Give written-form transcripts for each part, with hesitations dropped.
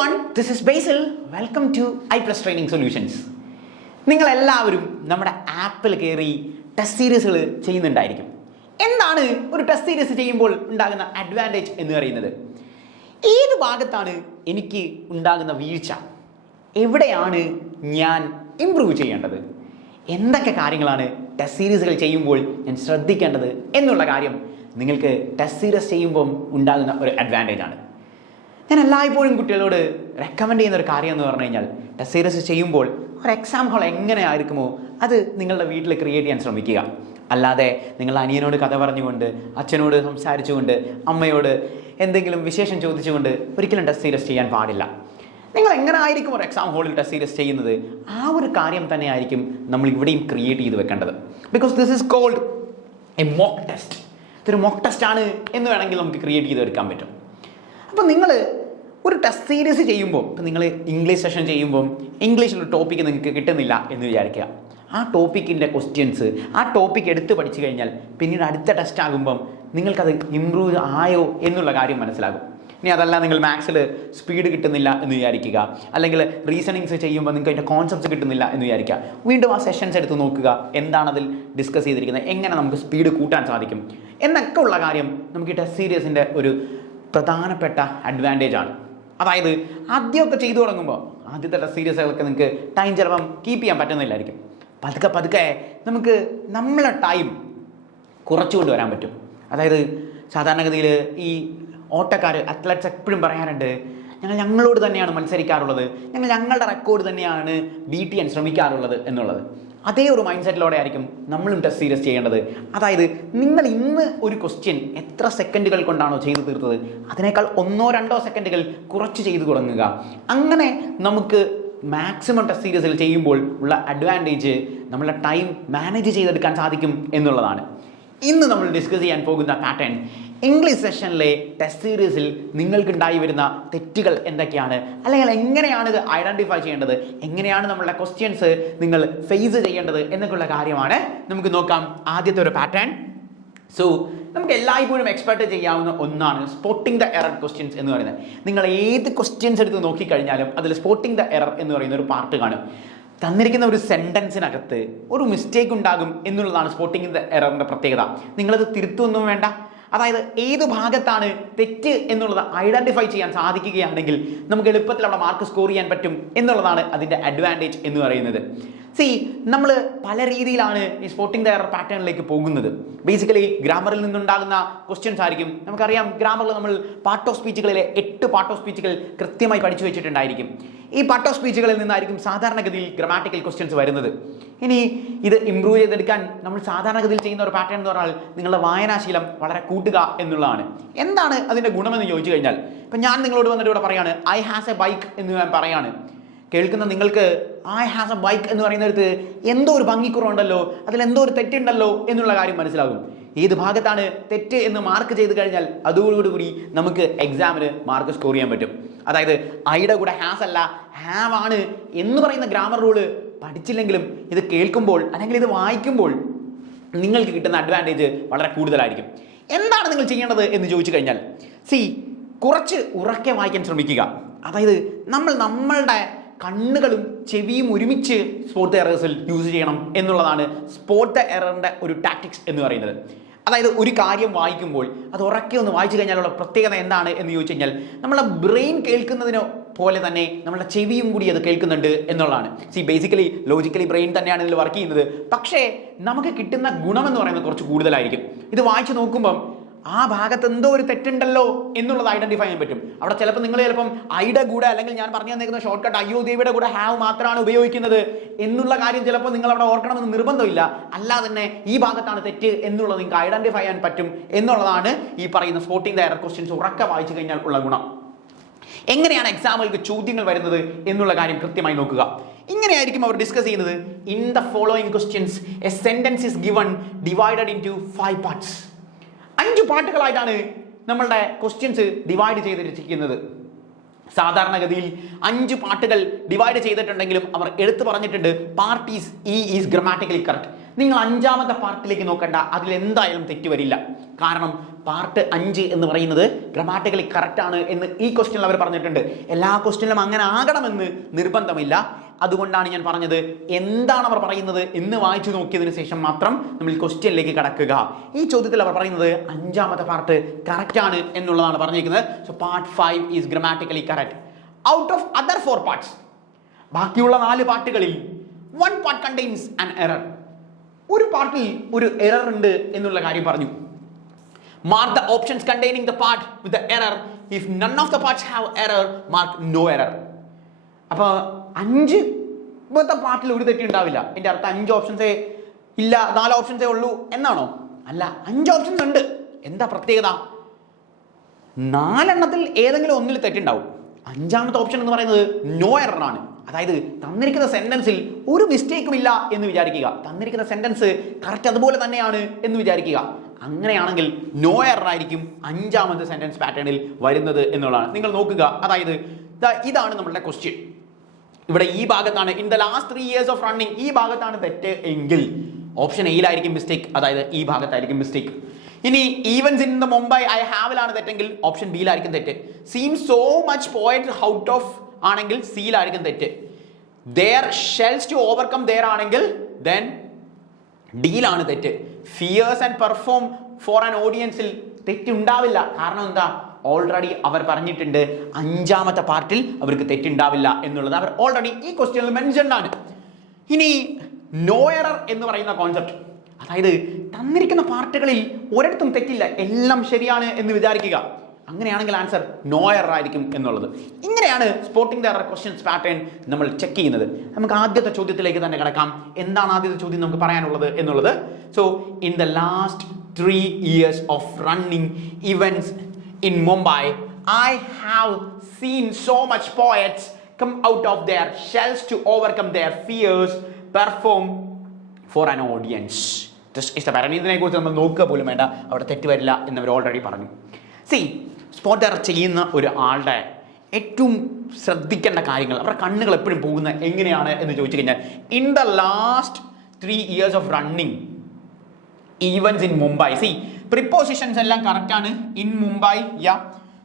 everyone, this is Basil. Welcome to iPlus Training Solutions. നിങ്ങളെല്ലാവരും നമ്മുടെ ആപ്പിൽ കയറി ടെസ്റ്റ് സീരീസുകൾ ചെയ്യുന്നുണ്ടായിരിക്കും. എന്താണ് ഒരു ടെസ്റ്റ് സീരീസ് ചെയ്യുമ്പോൾ ഉണ്ടാകുന്ന അഡ്വാൻറ്റേജ് എന്ന് പറയുന്നത്? ഏത് ഭാഗത്താണ് എനിക്ക് ഉണ്ടാകുന്ന വീഴ്ച, എവിടെയാണ് ഞാൻ ഇംപ്രൂവ് ചെയ്യേണ്ടത്, എന്തൊക്കെ കാര്യങ്ങളാണ് ടെസ്റ്റ് സീരീസുകൾ ചെയ്യുമ്പോൾ ഞാൻ ശ്രദ്ധിക്കേണ്ടത് എന്നുള്ള കാര്യം നിങ്ങൾക്ക് ടെസ്റ്റ് സീരീസ് ചെയ്യുമ്പം ഉണ്ടാകുന്ന ഒരു അഡ്വാൻറ്റേജ് ആണ്. ഞാൻ എല്ലായ്പ്പോഴും കുട്ടികളോട് റെക്കമെൻഡ് ചെയ്യുന്ന ഒരു കാര്യം എന്ന് പറഞ്ഞു കഴിഞ്ഞാൽ, ടെസ്റ്റ് സീരീസ് ചെയ്യുമ്പോൾ ഒരു എക്സാം ഹോൾ എങ്ങനെയായിരിക്കുമോ അത് നിങ്ങളുടെ വീട്ടിൽ ക്രിയേറ്റ് ചെയ്യാൻ ശ്രമിക്കുക. അല്ലാതെ നിങ്ങൾ അനിയനോട് കഥ പറഞ്ഞുകൊണ്ട്, അച്ഛനോട് സംസാരിച്ചുകൊണ്ട്, അമ്മയോട് എന്തെങ്കിലും വിശേഷം ചോദിച്ചുകൊണ്ട് ഒരിക്കലും ടെസ്റ്റ് സീരീസ് ചെയ്യാൻ പാടില്ല. നിങ്ങൾ എങ്ങനെ ആയിരിക്കും ഒരു എക്സാം ഹോളിൽ ടെസ്റ്റ് സീരീസ് ചെയ്യുന്നത്, ആ ഒരു കാര്യം തന്നെ ആയിരിക്കും നമ്മൾ ഇവിടെയും ക്രിയേറ്റ് ചെയ്ത് വെക്കേണ്ടത്. Because this is called a mock test. ഇതൊരു മോക്ക് ടെസ്റ്റ് ആണ് എന്ന് വേണമെങ്കിൽ നമുക്ക് ക്രിയേറ്റ് ചെയ്തെടുക്കാൻ പറ്റും. അപ്പോൾ നിങ്ങൾ ഒരു ടെസ്റ്റ് സീരീസ് ചെയ്യുമ്പോൾ, ഇപ്പോൾ നിങ്ങൾ ഇംഗ്ലീഷ് സെഷൻ ചെയ്യുമ്പോൾ ഇംഗ്ലീഷിലൊരു ടോപ്പിക്ക് നിങ്ങൾക്ക് കിട്ടുന്നില്ല എന്ന് വിചാരിക്കുക. ആ ടോപ്പിക്കിൻ്റെ ക്വസ്റ്റ്യൻസ്, ആ ടോപ്പിക്ക് എടുത്ത് പഠിച്ചു കഴിഞ്ഞാൽ പിന്നീട് അടുത്ത ടെസ്റ്റ് ആകുമ്പം നിങ്ങൾക്കത് ഇമ്പ്രൂവ് ആയോ എന്നുള്ള കാര്യം മനസ്സിലാകും. ഇനി അതല്ല, നിങ്ങൾ മാത്സിൽ സ്പീഡ് കിട്ടുന്നില്ല എന്ന് വിചാരിക്കുക, അല്ലെങ്കിൽ റീസണിങ്സ് ചെയ്യുമ്പോൾ നിങ്ങൾക്ക് അതിൻ്റെ കോൺസെപ്റ്റ്സ് കിട്ടുന്നില്ല എന്ന് വിചാരിക്കുക. വീണ്ടും ആ സെഷൻസ് എടുത്ത് നോക്കുക, എന്താണ് അതിൽ ഡിസ്കസ് ചെയ്തിരിക്കുന്നത്, എങ്ങനെ നമുക്ക് സ്പീഡ് കൂട്ടാൻ സാധിക്കും എന്നൊക്കെ ഉള്ള കാര്യം നമുക്ക് ഈ ടെസ്റ്റ് സീരീസിൻ്റെ ഒരു പ്രധാനപ്പെട്ട അഡ്വാൻറ്റേജ് ആണ്. അതായത് ആദ്യമൊക്കെ ചെയ്തു തുടങ്ങുമ്പോൾ ആദ്യത്തെ ടെസ്റ്റ് സീരീസുകളൊക്കെ നിങ്ങൾക്ക് ടൈം ചിലപ്പം കീപ്പ് ചെയ്യാൻ പറ്റുന്നില്ലായിരിക്കും. പതുക്കെ പതുക്കെ നമുക്ക് നമ്മളെ ടൈം കുറച്ചുകൊണ്ട് വരാൻ പറ്റും. അതായത് സാധാരണഗതിയിൽ ഈ ഓട്ടക്കാർ, അത്ലറ്റ്സ് എപ്പോഴും പറയാറുണ്ട്, ഞങ്ങളോട് തന്നെയാണ് മത്സരിക്കാറുള്ളത്, ഞങ്ങളുടെ റെക്കോർഡ് തന്നെയാണ് ബീറ്റ് ചെയ്യാൻ ശ്രമിക്കാറുള്ളത് എന്നുള്ളത്. അതേ ഒരു മൈൻഡ് സെറ്റിലോടെ ആയിരിക്കും നമ്മളും ടെസ്റ്റ് സീരീസ് ചെയ്യേണ്ടത്. അതായത് നിങ്ങൾ ഇന്ന് ഒരു ക്വസ്റ്റ്യൻ എത്ര സെക്കൻഡുകൾ കൊണ്ടാണോ ചെയ്തു തീർത്തത്, അതിനേക്കാൾ 1-2 സെക്കൻഡുകൾ കുറച്ച് ചെയ്തു തുടങ്ങുക. അങ്ങനെ നമുക്ക് മാക്സിമം ടെസ്റ്റ് സീരീസിൽ ചെയ്യുമ്പോൾ ഉള്ള അഡ്വാൻറ്റേജ് നമ്മളുടെ ടൈം മാനേജ് ചെയ്തെടുക്കാൻ സാധിക്കും എന്നുള്ളതാണ്. ഇന്ന് നമ്മൾ ഡിസ്കസ് ചെയ്യാൻ പോകുന്ന പാറ്റേൺ, ഇംഗ്ലീഷ് സെഷനിലെ ടെസ്റ്റ് സീരീസിൽ നിങ്ങൾക്കുണ്ടായി വരുന്ന തെറ്റുകൾ എന്തൊക്കെയാണ്, അല്ലെങ്കിൽ എങ്ങനെയാണ് ഇത് ഐഡൻറ്റിഫൈ ചെയ്യേണ്ടത്, എങ്ങനെയാണ് നമ്മളുടെ ക്വസ്റ്റ്യൻസ് നിങ്ങൾ ഫേസ് ചെയ്യേണ്ടത് എന്നൊക്കെയുള്ള കാര്യമാണ് നമുക്ക് നോക്കാം. ആദ്യത്തെ ഒരു പാറ്റേൺ, സോ നമുക്ക് എല്ലായ്പ്പോഴും എക്സ്പെക്ട് ചെയ്യാവുന്ന ഒന്നാണ് സ്പോട്ടിംഗ് ദ എറർ ക്വസ്റ്റ്യൻസ് എന്ന് പറയുന്നത്. നിങ്ങൾ ഏത് ക്വസ്റ്റ്യൻസ് എടുത്ത് നോക്കിക്കഴിഞ്ഞാലും അതിൽ സ്പോട്ടിംഗ് ദ എറർ എന്ന് പറയുന്ന ഒരു പാർട്ട് കാണും. തന്നിരിക്കുന്ന ഒരു സെൻറ്റൻസിനകത്ത് ഒരു മിസ്റ്റേക്ക് ഉണ്ടാകും എന്നുള്ളതാണ് സ്പോട്ടിംഗ് ദ എററിൻ്റെ പ്രത്യേകത. നിങ്ങളത് തിരുത്തൊന്നും വേണ്ട. അതായത് ഏത് ഭാഗത്താണ് തെറ്റ് എന്നുള്ളത് ഐഡൻറ്റിഫൈ ചെയ്യാൻ സാധിക്കുകയാണെങ്കിൽ നമുക്ക് എളുപ്പത്തിൽ അവിടെ മാർക്ക് സ്കോർ ചെയ്യാൻ പറ്റും എന്നുള്ളതാണ് അതിൻ്റെ അഡ്വാൻറ്റേജ് എന്ന് പറയുന്നത്. നമ്മൾ പല രീതിയിലാണ് ഈ സ്പോട്ടിംഗ് ദ എറർ പാറ്റേണിലേക്ക് പോകുന്നത്. ബേസിക്കലി ഗ്രാമറിൽ നിന്നുണ്ടാകുന്ന ക്വസ്റ്റ്യൻസ് ആയിരിക്കും. നമുക്കറിയാം, ഗ്രാമറിൽ നമ്മൾ പാർട്ട് ഓഫ് സ്പീച്ചുകളിലെ 8 പാർട്ട് ഓഫ് സ്പീച്ചുകൾ കൃത്യമായി പഠിച്ചു വെച്ചിട്ടുണ്ടായിരിക്കും. ഈ പാർട്ട് ഓഫ് സ്പീച്ചുകളിൽ നിന്നായിരിക്കും സാധാരണഗതിയിൽ ഗ്രാമാറ്റിക്കൽ ക്വസ്റ്റ്യൻസ് വരുന്നത്. ഇനി ഇത് ഇംപ്രൂവ് ചെയ്തെടുക്കാൻ നമ്മൾ സാധാരണഗതിയിൽ ചെയ്യുന്ന ഒരു പാറ്റേൺ എന്ന് പറഞ്ഞാൽ നിങ്ങളുടെ വായനാശീലം വളരെ കൂട്ടുക എന്നുള്ളതാണ്. എന്താണ് അതിൻ്റെ ഗുണമെന്ന് ചോദിച്ചു കഴിഞ്ഞാൽ, ഇപ്പം ഞാൻ നിങ്ങളോട് വന്നിട്ട് ഇവിടെ പറയാണ് ഐ ഹാസ് എ ബൈക്ക് എന്ന് ഞാൻ പറയാണ്. കേൾക്കുന്ന നിങ്ങൾക്ക് ഐ ഹാസ് എ ബൈക്ക് എന്ന് പറയുന്നിടത്ത് എന്തോ ഒരു ഭംഗിക്കുറവുണ്ടല്ലോ, അതിലെന്തോ ഒരു തെറ്റുണ്ടല്ലോ എന്നുള്ള കാര്യം മനസ്സിലാകും. ഏത് ഭാഗത്താണ് തെറ്റ് എന്ന് മാർക്ക് ചെയ്ത് കഴിഞ്ഞാൽ അതോടുകൂടി നമുക്ക് എക്സാമിന് മാർക്ക് സ്കോർ ചെയ്യാൻ പറ്റും. അതായത് ഐയുടെ കൂടെ ഹാസ് അല്ല ഹാവ് ആണ് എന്ന് പറയുന്ന ഗ്രാമർ റൂള് പഠിച്ചില്ലെങ്കിലും ഇത് കേൾക്കുമ്പോൾ അല്ലെങ്കിൽ ഇത് വായിക്കുമ്പോൾ നിങ്ങൾക്ക് കിട്ടുന്ന അഡ്വാൻറ്റേജ് വളരെ കൂടുതലായിരിക്കും. എന്താണ് നിങ്ങൾ ചെയ്യേണ്ടത് എന്ന് ചോദിച്ചു കഴിഞ്ഞാൽ, കുറച്ച് ഉറക്കെ വായിക്കാൻ ശ്രമിക്കുക. അതായത് നമ്മളുടെ കണ്ണുകളും ചെവിയും ഒരുമിച്ച് സ്പോട്ട് ദ എറേഴ്സിൽ യൂസ് ചെയ്യണം എന്നുള്ളതാണ് സ്പോട്ട് ദ എററിൻ്റെ ഒരു ടാക്ടിക്സ് എന്ന് പറയുന്നത്. അതായത് ഒരു കാര്യം വായിക്കുമ്പോൾ അത് ഉറക്കെ ഒന്ന് വായിച്ചു കഴിഞ്ഞാലുള്ള പ്രത്യേകത എന്താണ് എന്ന് ചോദിച്ചു കഴിഞ്ഞാൽ, നമ്മളെ ബ്രെയിൻ കേൾക്കുന്നതിനോ പോലെ തന്നെ നമ്മളുടെ ചെവിയും കൂടി അത് കേൾക്കുന്നുണ്ട് എന്നുള്ളതാണ്. ബേസിക്കലി ലോജിക്കലി ബ്രെയിൻ തന്നെയാണ് ഇതിൽ വർക്ക് ചെയ്യുന്നത്. പക്ഷേ നമുക്ക് കിട്ടുന്ന ഗുണമെന്ന് പറയുന്നത് കുറച്ച് കൂടുതലായിരിക്കും. ഇത് വായിച്ചു നോക്കുമ്പം ആ ഭാഗത്ത് എന്തോ ഒരു തെറ്റുണ്ടല്ലോ എന്നുള്ളത് ഐഡന്റിഫൈ ചെയ്യാൻ പറ്റും. അവിടെ ചിലപ്പോൾ നിങ്ങൾ ഐയുടെ കൂടെ, അല്ലെങ്കിൽ ഞാൻ പറഞ്ഞു തന്നിരിക്കുന്ന ഷോർട്ട് കട്ട് അയ്യോ ദേവിയുടെ കൂടെ ഹാവ് മാത്രമാണ് ഉപയോഗിക്കുന്നത് എന്നുള്ള കാര്യം ചിലപ്പോൾ നിങ്ങൾ അവിടെ ഓർക്കണമെന്ന് നിർബന്ധമില്ല. അല്ലാതെ തന്നെ ഈ ഭാഗത്താണ് തെറ്റ് എന്നുള്ളത് നിങ്ങൾക്ക് ഐഡന്റിഫൈ ചെയ്യാൻ പറ്റും എന്നുള്ളതാണ് ഈ പറയുന്ന സ്പോട്ടിംഗ് ദ എറർ ക്വസ്റ്റ്യൻസ് ഉറക്കെ വായിച്ചു കഴിഞ്ഞാൽ ഉള്ള ഗുണം. എങ്ങനെയാണ് എക്സാമുകൾക്ക് ചോദ്യങ്ങൾ വരുന്നത് എന്നുള്ള കാര്യം കൃത്യമായി നോക്കുക. ഇങ്ങനെയായിരിക്കും അവർ ഡിസ്കസ് ചെയ്യുന്നത്. In the following questions a sentence is given divided into 5 parts. 5 പാർട്ടുകളായിട്ടാണ് നമ്മളുടെ ക്വസ്റ്റ്യൻസ് ഡിവൈഡ് ചെയ്തിരിക്കുന്നത്. സാധാരണഗതിയിൽ 5 പാർട്ടുകൾ ഡിവൈഡ് ചെയ്തിട്ടുണ്ടെങ്കിലും അവർ എടുത്തു പറഞ്ഞിട്ടുണ്ട് പാർട്ട് ഈസ് ഗ്രാമാറ്റിക്കലി കറക്റ്റ്. നിങ്ങൾ അഞ്ചാമത്തെ പാർട്ടിലേക്ക് നോക്കണ്ട, അതിൽ എന്തായാലും തെറ്റ് വരില്ല. കാരണം പാർട്ട് 5 എന്ന് പറയുന്നത് ഗ്രാമാറ്റിക്കലി കറക്റ്റ് ആണ് എന്ന് ഈ ക്വസ്റ്റ്യനിൽ അവർ പറഞ്ഞിട്ടുണ്ട്. എല്ലാ ക്വസ്റ്റ്യനിലും അങ്ങനെ ആകണമെന്ന് നിർബന്ധമില്ല. അതുകൊണ്ടാണ് ഞാൻ പറഞ്ഞത് എന്താണ് അവർ പറയുന്നത് എന്ന് വായിച്ചു നോക്കിയതിനു ശേഷം മാത്രം നമ്മൾ ക്വസ്റ്റ്യനിലേക്ക് കടക്കുക. ഈ ചോദ്യത്തിൽ അവർ പറയുന്നത് അഞ്ചാമത്തെ പാർട്ട് കറക്റ്റ് ആണ് എന്നുള്ളതാണ് പറഞ്ഞിരിക്കുന്നത്. So part 5 is grammatically correct. Out of other 4 parts, ബാക്കിയുള്ള 4 പാർട്ടുകളിൽ 1 പാർട്ട് കണ്ടെയ്ൻസ് ആൻ എറർ. ഒരു പാർട്ടിൽ ഒരു എറർ ഉണ്ട് എന്നുള്ള കാര്യം പറഞ്ഞു. Mark the options containing the part with the error. If none of the parts have error, mark no error. അപ്പോൾ 5 പാർട്ടിൽ ഒരു തെറ്റി ഉണ്ടാവില്ല. എൻ്റെ അർത്ഥം 5 ഓപ്ഷൻസേ ഇല്ല, 4 ഓപ്ഷൻസേ ഉള്ളൂ എന്നാണോ? അല്ല, 5 ഓപ്ഷൻസ് ഉണ്ട്. എന്താ പ്രത്യേകത? 4 എണ്ണത്തിൽ ഏതെങ്കിലും ഒന്നിൽ തെറ്റുണ്ടാവും. 5ാമത്തെ ഓപ്ഷൻ എന്ന് പറയുന്നത് നോ എറർ ആണ്. അതായത് തന്നിരിക്കുന്ന സെന്റൻസിൽ ഒരു മിസ്റ്റേക്കും ഇല്ല എന്ന് വിചാരിക്കുക. തന്നിരിക്കുന്ന സെന്റൻസ് കറക്റ്റ് അതുപോലെ തന്നെയാണ് എന്ന് വിചാരിക്കുക. അങ്ങനെയാണെങ്കിൽ നോ എറർ ആയിരിക്കും 5ാമത്തെ സെന്റൻസ് പാറ്റേണിൽ വരുന്നത് എന്നുള്ളതാണ്. നിങ്ങൾ നോക്കുക, അതായത് ഇതാണ് നമ്മളുടെ ക്വസ്റ്റ്യൻ. ഇവിടെ ഈ ഭാഗത്താണ് in the last 3 years of running, ഈ ഭാഗത്താണ് തെറ്റ് എങ്കിൽ ഓപ്ഷൻ എയിലായിരിക്കും മിസ്റ്റേക്ക്, അതായത് ഈ ഭാഗത്തായിരിക്കും മിസ്റ്റേക്ക്. ഇനി events in the Mumbai I ഹാവിലാണ് തെറ്റെങ്കിൽ ഓപ്ഷൻ ബിയിലായിരിക്കും തെറ്റ്. Seem so much point out of ആണെങ്കിൽ സിയിലായിരിക്കും തെറ്റ്. There shells to overcome there ആണെങ്കിൽ ദെൻ ഡിയിലാണ് തെറ്റ്. Fears and perform for an ഓഡിയൻസിൽ തെറ്റുണ്ടാവില്ല. കാരണം എന്താ? ഓൾറെഡി അവർ പറഞ്ഞിട്ടുണ്ട് 5ാമത്തെ പാർട്ടിൽ അവർക്ക് തെറ്റുണ്ടാവില്ല എന്നുള്ളത് അവർ ഓൾറെഡി ഈ ക്വസ്റ്റ്യനിൽ മെൻഷൻഡ് ആണ്. ഇനി നോ എറർ എന്ന് പറയുന്ന കോൺസെപ്റ്റ്, അതായത് തന്നിരിക്കുന്ന പാർട്ടുകളിൽ ഒരിടത്തും തെറ്റില്ല, എല്ലാം ശരിയാണ് എന്ന് വിചാരിക്കുക. അങ്ങനെയാണെങ്കിൽ ആൻസർ നോ എറർ ആയിരിക്കും എന്നുള്ളത്. ഇങ്ങനെയാണ് spotting the error questions pattern നമ്മൾ ചെക്ക് ചെയ്യുന്നത്. നമുക്ക് ആദ്യത്തെ ചോദ്യത്തിലേക്ക് തന്നെ കിടക്കാം. എന്താണ് ആദ്യത്തെ ചോദ്യം നമുക്ക് പറയാനുള്ളത് എന്നുള്ളത്? So in the last 3 years of running events in Mumbai, I have seen so much poets come out of their shells to overcome their fears, perform for an audience. ഇഷ്ടപ്പെടാൻ ഇതിനെ കുറിച്ച് നമ്മൾ നോക്കുക പോലും വേണ്ട, അവിടെ തെറ്റ് വരില്ല എന്നവർ ഓൾറെഡി പറഞ്ഞു. സി സ്പോട്ട് എറർ ചെയ്യുന്ന ഒരു ആളുടെ ഏറ്റവും ശ്രദ്ധിക്കേണ്ട കാര്യങ്ങൾ, അവരുടെ കണ്ണുകൾ എപ്പോഴും പോകുന്ന എങ്ങനെയാണ് എന്ന് ചോദിച്ചു കഴിഞ്ഞാൽ, in the last 3 years of running events in Mumbai. C prepositions എല്ലാം കറക്റ്റാണ്. ഇൻ മുംബൈ, യാ,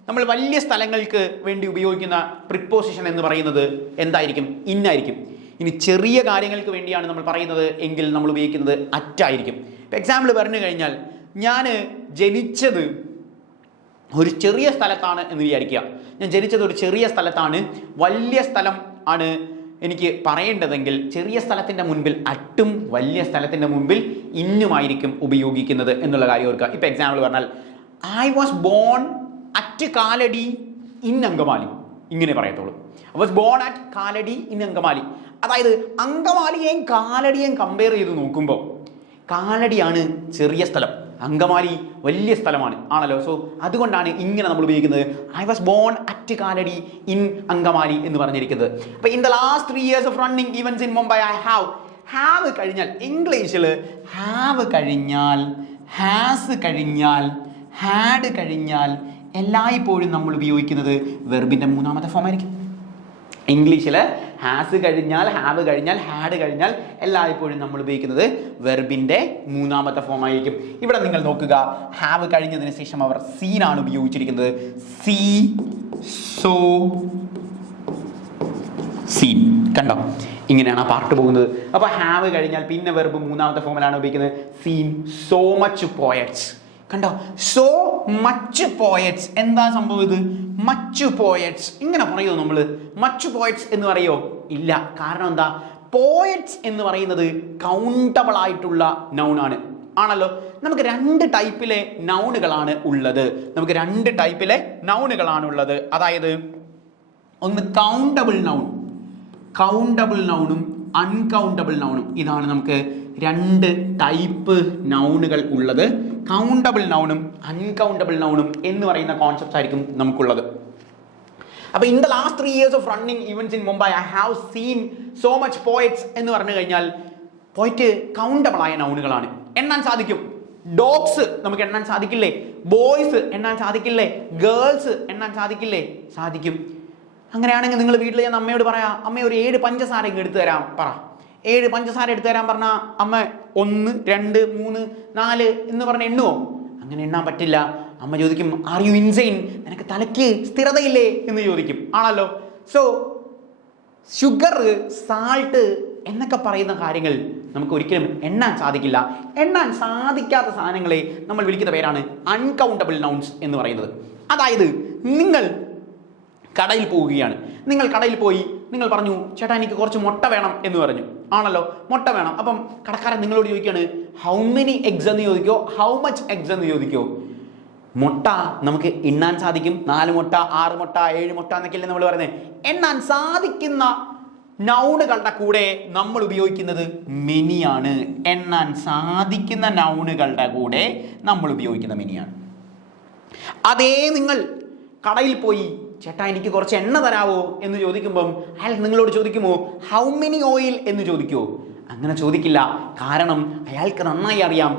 നമ്മൾ വലിയ സ്ഥലങ്ങൾക്ക് വേണ്ടി ഉപയോഗിക്കുന്ന പ്രിപ്പോസിഷൻ എന്ന് പറയുന്നത് എന്തായിരിക്കും? ഇന്നായിരിക്കും. ഇനി ചെറിയ കാര്യങ്ങൾക്ക് വേണ്ടിയാണ് നമ്മൾ പറയുന്നത് എങ്കിൽ നമ്മൾ ഉപയോഗിക്കുന്നത് അറ്റായിരിക്കും. ഇപ്പം എക്സാമ്പിൾ പറഞ്ഞു കഴിഞ്ഞാൽ, ഞാൻ ജനിച്ചത് ഒരു ചെറിയ സ്ഥലത്താണ് എന്ന് വിചാരിക്കുക. ഞാൻ ജനിച്ചത് ഒരു ചെറിയ സ്ഥലത്താണ്, വലിയ സ്ഥലം ആണ് എനിക്ക് പറയേണ്ടതെങ്കിൽ ചെറിയ സ്ഥലത്തിൻ്റെ മുൻപിൽ അറ്റും വലിയ സ്ഥലത്തിൻ്റെ മുൻപിൽ ഇന്നുമായിരിക്കും ഉപയോഗിക്കുന്നത് എന്നുള്ള കാര്യം ഓർക്കുക. ഇപ്പം എക്സാമ്പിൾ പറഞ്ഞാൽ, I was born at Kalady in Angamaly, ഇങ്ങനെ പറയത്തുള്ളൂ. I was born at Kalady in Angamaly. അതായത് അങ്കമാലിയെയും കാലടിയെയും കമ്പയർ ചെയ്ത് നോക്കുമ്പോൾ കാലടിയാണ് ചെറിയ സ്ഥലം, അങ്കമാലി വലിയ സ്ഥലമാണ് ആണല്ലോ. സോ അതുകൊണ്ടാണ് ഇങ്ങനെ നമ്മൾ ഉപയോഗിക്കുന്നത്. I was born at Kalady in Angamaly എന്ന് പറഞ്ഞിരിക്കുന്നത്. അപ്പോൾ in the last 3 years of running events in Mumbai I have കഴിഞ്ഞാൽ ഇംഗ്ലീഷിൽ ഹാവ് കഴിഞ്ഞാൽ, ഹാസ് കഴിഞ്ഞാൽ, ഹാഡ് കഴിഞ്ഞാൽ എല്ലായ്പ്പോഴും നമ്മൾ ഉപയോഗിക്കുന്നത് വെർബിൻ്റെ 3ാമത്തെ ഫോം ആയിരിക്കും. ഇംഗ്ലീഷിൽ ഹാസ് കഴിഞ്ഞാൽ, ഹാവ് കഴിഞ്ഞാൽ, ഹാഡ് കഴിഞ്ഞാൽ എല്ലായ്പ്പോഴും നമ്മൾ ഉപയോഗിക്കുന്നത് വെർബിൻ്റെ 3ാമത്തെ ഫോം ആയിരിക്കും. ഇവിടെ നിങ്ങൾ നോക്കുക, ഹാവ് കഴിഞ്ഞതിന് ശേഷം അവർ സീനാണ് ഉപയോഗിച്ചിരിക്കുന്നത്. See, saw, seen. കണ്ടോ, ഇങ്ങനെയാണ് ആ പാർട്ട് പോകുന്നത്. അപ്പോൾ ഹാവ് കഴിഞ്ഞാൽ പിന്നെ വെർബ് 3ാമത്തെ ഫോമിലാണ് ഉപയോഗിക്കുന്നത്. Seen so much poets. കണ്ടോ, സോ മച്ച് പോയറ്റ്സ്. എന്താ സംഭവം? ഇത് മച്ച് പോയറ്റ്സ് ഇങ്ങനെ പറയുമോ നമ്മൾ? മച്ച് പോയറ്റ്സ് എന്ന് പറയുമോ? ഇല്ല. കാരണം എന്താ? പോയറ്റ്സ് എന്ന് പറയുന്നത് കൗണ്ടബിൾ ആയിട്ടുള്ള നൗണാണ്, ആണല്ലോ. നമുക്ക് 2 ടൈപ്പിലെ നൗണുകളാണ് ഉള്ളത്. നമുക്ക് 2 ടൈപ്പിലെ നൗണുകളാണ് ഉള്ളത്. അതായത് ഒന്ന് കൗണ്ടബിൾ നൗൺ, കൗണ്ടബിൾ നൗണും അൺകൗണ്ടബിൾ നൗണും. ഇതാണ് നമുക്ക് 2 ടൈപ്പ് നൗണുകൾ ഉള്ളത്. കൗണ്ടബിൾ നൗണും അൺകൗണ്ടബിൾ നൗണും എന്ന് പറയുന്ന കോൺസെപ്റ്റ്സ് ആയിരിക്കും നമുക്കുള്ളത്. അപ്പോൾ in the last 3 years of running events in Mumbai I have seen so much poets എന്ന് പറഞ്ഞു കഴിഞ്ഞാൽ പോയിറ്റ് കൗണ്ടബിൾ ആയ നൗണുകളാണ്, എണ്ണാൻ സാധിക്കും. ഡോഗ്സ് നമുക്ക് എണ്ണാൻ സാധിക്കില്ലേ? ബോയ്സ് എണ്ണാൻ സാധിക്കില്ലേ? ഗേൾസ് എണ്ണാൻ സാധിക്കില്ലേ? സാധിക്കും. അങ്ങനെയാണെങ്കിൽ നിങ്ങൾ വീട്ടിൽ ഞാൻ അമ്മയോട് പറയാം, അമ്മ ഒരു 7 പഞ്ചസാര ഇങ്ങ് എടുത്തു തരാം പറ. 7 പഞ്ചസാര എടുത്തു തരാൻ പറഞ്ഞാൽ അമ്മ 1 2 3 4 എന്ന് പറഞ്ഞ് എണ്ണുമോ? അങ്ങനെ എണ്ണാൻ പറ്റില്ല. അമ്മ ചോദിക്കും, ആർ യു ഇൻസെയിൻ, നിനക്ക് തലയ്ക്ക് സ്ഥിരതയില്ലേ എന്ന് ചോദിക്കും. ആണല്ലോ. സോ ഷുഗർ, സാൾട്ട് എന്നൊക്കെ പറയുന്ന കാര്യങ്ങൾ നമുക്ക് ഒരിക്കലും എണ്ണാൻ സാധിക്കില്ല. എണ്ണാൻ സാധിക്കാത്ത സാധനങ്ങളെ നമ്മൾ വിളിക്കുന്ന പേരാണ് അൺകൗണ്ടബിൾ നൗൺസ് എന്ന് പറയുന്നത്. അതായത് നിങ്ങൾ കടയിൽ പോവുകയാണ്. നിങ്ങൾ കടയിൽ പോയി നിങ്ങൾ പറഞ്ഞു, ചേട്ടാ എനിക്ക് കുറച്ച് മുട്ട വേണം എന്ന് പറഞ്ഞു. ആണല്ലോ, മുട്ട വേണം. അപ്പം കടക്കാരൻ നിങ്ങളോട് ചോദിക്കുകയാണ്, ഹൗ മെനി എഗ്സ് എന്ന് ചോദിക്കോ, ഹൗ മച്ച് എഗ്സ് എന്ന് ചോദിക്കോ? മുട്ട നമുക്ക് എണ്ണാൻ സാധിക്കും. 4 മുട്ട, 6 മുട്ട, 7 മുട്ട എന്നൊക്കെയല്ലേ നമ്മൾ പറയുന്നത്. എണ്ണാൻ സാധിക്കുന്ന നൗണുകളുടെ കൂടെ നമ്മൾ ഉപയോഗിക്കുന്നത് മെനിയാണ്. എണ്ണാൻ സാധിക്കുന്ന നൗണുകളുടെ കൂടെ നമ്മൾ ഉപയോഗിക്കുന്ന മെനിയാണ്. അതേ നിങ്ങൾ കടയിൽ പോയി, ചേട്ടാ എനിക്ക് കുറച്ച് എണ്ണ തരാവോ എന്ന് ചോദിക്കുമ്പം അയാൾ നിങ്ങളോട് ചോദിക്കുമോ, ഹൗ മെനി ഓയിൽ എന്ന് ചോദിക്കുമോ? അങ്ങനെ ചോദിക്കില്ല. കാരണം അയാൾക്ക് നന്നായി അറിയാം